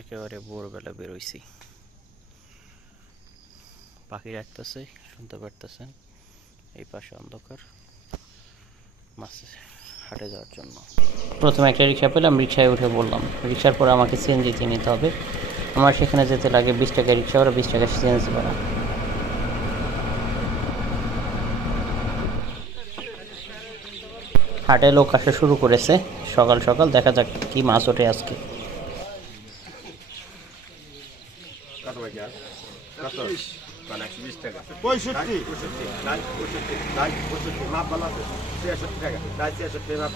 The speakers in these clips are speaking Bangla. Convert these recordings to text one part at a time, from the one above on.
একেবারে ভোরবেলা বেরোইছি। পাখি রাখতেছে শুনতে পারতেছেন? এই পাশে অন্ধকার। মাছ হাটে যাওয়ার জন্য। প্রথমে একটা রিক্সা পেলাম, রিক্সায় উঠে বললাম, রিক্সার পরে আমাকে সিএনজিতে নিতে হবে। আমার সেখানে যেতে লাগে বিশ টাকা রিক্সা ওরা বিশ টাকা সিএনজি ভাড়া। হাটে লোক আসা শুরু করেছে, সকাল সকাল। দেখা যাক কি মাছ ওঠে আজকে কত ভাইয়া কত? একশো বিশ টাকা। পঁয়ষট্টি। পঁয়ষট্টি নাই পঁয়ষট্টি নাই পঁয়ষট্টি মাপ ভালো আছে? ছিয়াষট্টি টাকা। নাই ছিয়াষট্টি মাপ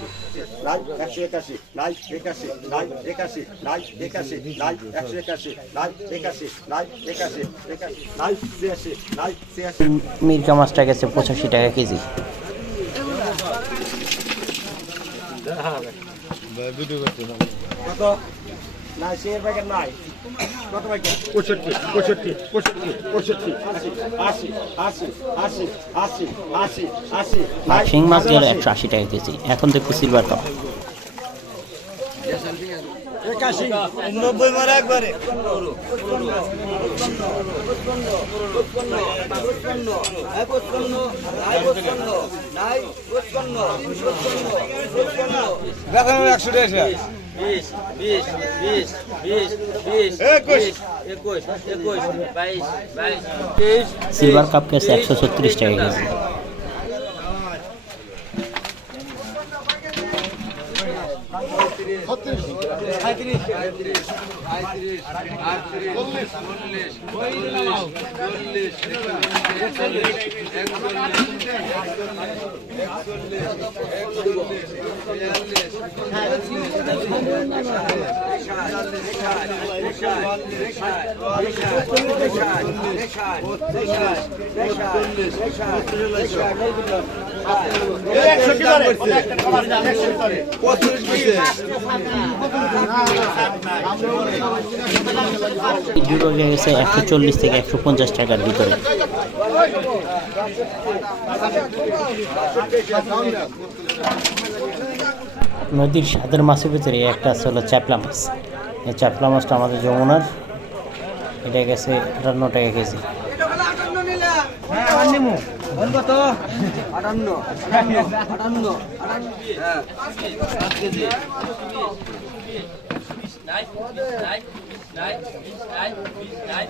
নাই একশো একাশি নাই একাশি নাই একাশি নাই একাশি নাই একশো একাশি নাই একাশি নাই একাশি একাশি নাই ছিয়াশি নাই ছিয়াশি। মির্কা মাছটা গেছে পঁচাশি টাকা কেজি। কত? নাই শেয়ার প্যাকেট নাই। কত প্যাকেট পঁয়ষট্টি পঁয়ষট্টি পঁয়ষট্টি পঁয়ষট্টি। আশি আশি আশি আশি আশি আশি আর শিং মাছ গেলে একশো আশি টাকা কেজি। এখন দেখব সিলভার কাপ একাশি নব্বই মারা একবারে দেখেন একশো টাকা বিশ বিশ বিশ বিশ বিশ একুশ। একুশ একুশ বাইশ বাইশ, তেইশ সিলভার কাপ গেছে একশো ছত্রিশ টাকা 터뜨릴 수 있게. সাঁত্রিশ আটত্রিশ আটত্রিশ চল্লিশ চল্লিশ চল্লিশ একচল্লিশ পঁয়ত্রিশ জুড়ো গেছে একশো চল্লিশ থেকে একশো পঞ্চাশ টাকার ভিতরে। নদীর স্বাদের মাছের ভিতরে একটা আছে হলো চ্যাপলা মাছ। এই চ্যাপলা মাছটা আমাদের যমুনার। এটা গেছে আটান্ন টাকা কেজি। কত? আটান্ন। আটান্ন। আটান্ন। হ্যাঁ। আটান্ন। কেজি নাই নাই নাই নাই নাই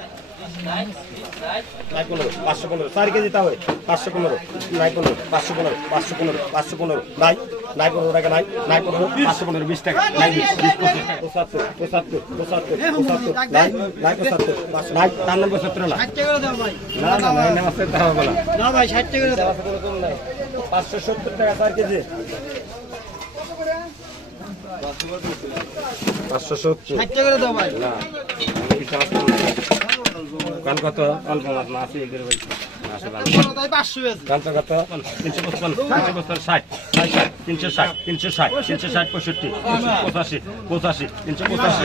নাই পনেরো পাঁচশো পনেরো। চার কেজি তা হয়। পাঁচশো পনেরো। নাই পনেরো পাঁচশো পনেরো। পাঁচশো পনেরো। পাঁচশো পনেরো। নাই। নাই পনেরো টাকা নাই। নাই পনেরো। পাঁচশো পনেরো বিশ টাকা। নাই বিশ বিশ পঁচাত্তর পঁচাত্তর পঁচাত্তর পঁচাত্তর। নাই নাই পঁচাত্তর। পাঁচশো নাই তার নম্বর সত্তর না না না নাই নামাজ পড়তে হবে না। না ভাই ষাট টাকা পাঁচশো সত্তর টাকা চার কেজি। পাঁচশো সত্তর। ষাট টাকা দাও ভাই। না। কাল কত অল্প মাছ আছে এগুলো তিনশো ষাট তিনশো ষাট তিনশো ষাট পঁয়ষট্টি পঁচাশি পঁচাশি তিনশো পঁচাশি।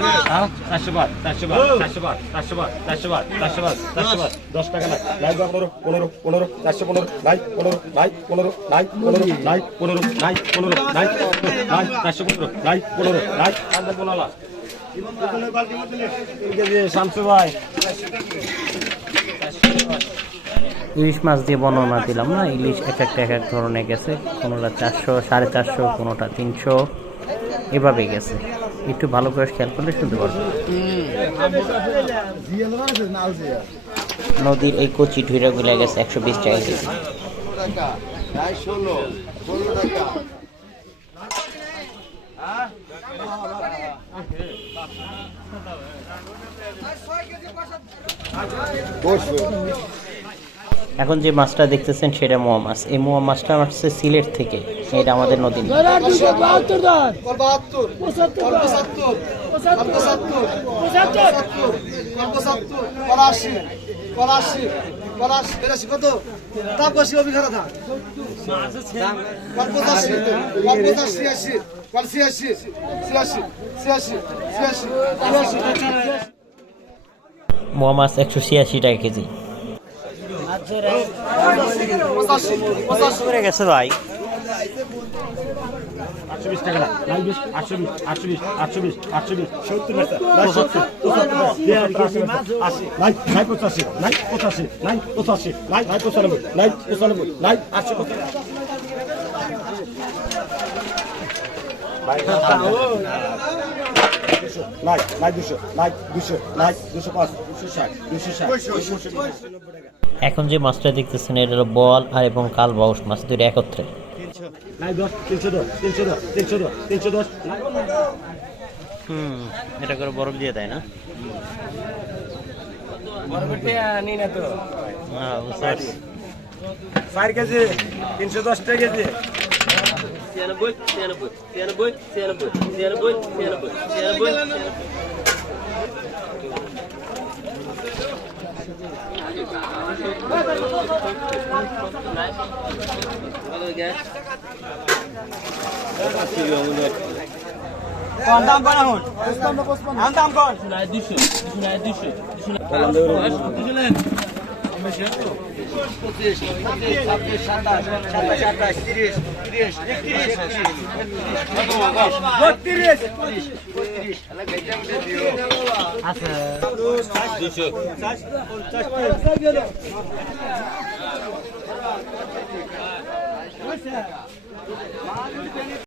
চারশো বার চারশো বার চারশো বার চারশো বার চারশো বার চারশো বার চারশো বার দশ টাকা নাই। নাই পনেরো পনেরো পনেরো চারশো পনেরো নাই পনেরো নাই পনেরো নাই পনেরো নাই পনেরো নাই পনেরো নাই নাই চারশো পনেরো নাই পনেরো নাই পনেরো ইলিশ মাছ দিয়ে বর্ণনা দিলাম না, ইলিশ এক একটা এক এক ধরনের গেছে, কোনোটা চারশো, সাড়ে চারশো, কোনোটা তিনশো এভাবে গেছে। একটু ভালো করে খেয়াল করলে শুনতে পারবেন নদীর এই কচি ঢুইরাগুলো গেছে একশো বিশ টাকা কেজি। এখন যে মাছটা দেখতেছেন সেটা মোয়া মাছ এই মোয়া মাছটা আসছে সিলেট থেকে এটা আমাদের নদীর না। পলাশি বেরাশি কত? তাপসি অভিঘাত থা পঞ্চাশি পঞ্চাশ ছিয়াশি। ছিয়াশি ছিয়াশি ছিয়াশি ছিয়াশি ছিয়াশি মোয়া মাছ একশো ছিয়াশি টাকা কেজি। পঁচাশি। পঁচাশি করে গেছে ভাই। আটশো বিশ টাকা। আটশো বিশ আটশো বিশ আটশো বিশ আটশো বিশ সত্তর আশি নাই নাই পঁচাশি নাই পঁচাশি নাই পঁচাশি নাই নাই পঁচানব্বই নাই পঁচানব্বই নাই আটশো পঁচাশি নাই নাই দুশো নাই দুশো নাই দুশো পাঁচ দুশো ষাট দুশো ষাট এখন যে মাছটা দেখতেছেন এটা হলো বল আর এবং কাল বাউস মাছ দুটো একত্রে। নাই দশ তিনশো দশ তিনশো দশ তিনশো দশ তিনশো দশ। হুম এটা করে বরফ দিয়ে দেয় না? হ্যাঁ। চার কেজি তিনশো দশ টাকা কেজি। ছিয়ানব্বই ছিয়ানব্বই ছিয়ানব্বই ছিয়ানব্বই ছিয়ানব্বই ছিয়ানব্বই ছিয়ানব্বই। দাম করা হন? দাম কর দুশো দুশো নাই দুশো দুশো। নাই পঁচিশ পঁচিশ ছাব্বিশ সাতাশ সাতাশ আঠাশ তিরিশ তিরিশ একত্রিশ বত্রিশ বত্রিশ বত্রিশ আছে দুশো